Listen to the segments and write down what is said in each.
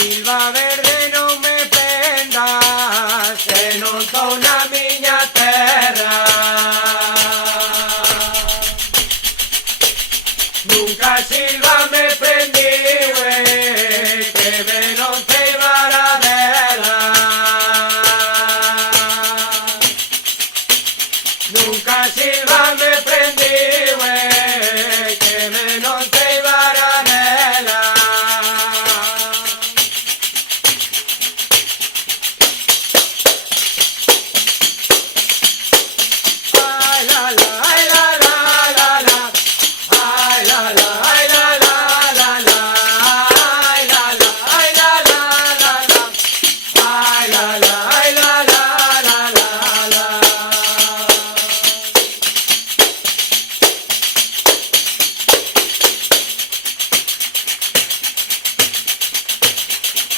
Silva verde non me prendas, que non son na miña terra. Nunca Silva me prendiu, que me non ceibara dela. Nunca Silva me prendiu, que me non ceibara dela. Ay la la, ay la la la la, ay la la, ay la la la la, ay la la, ay la la la la, ay la la, ay la la la la.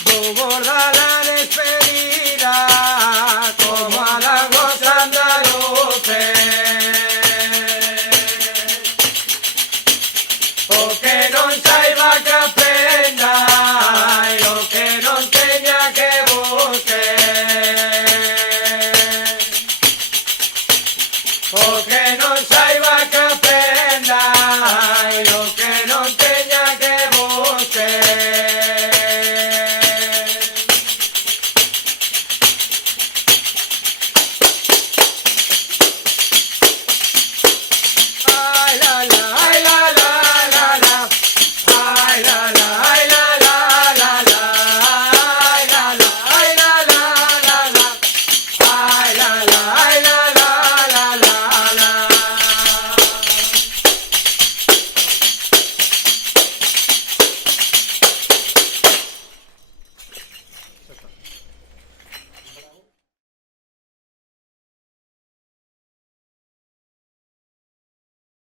Do bordar la despedida.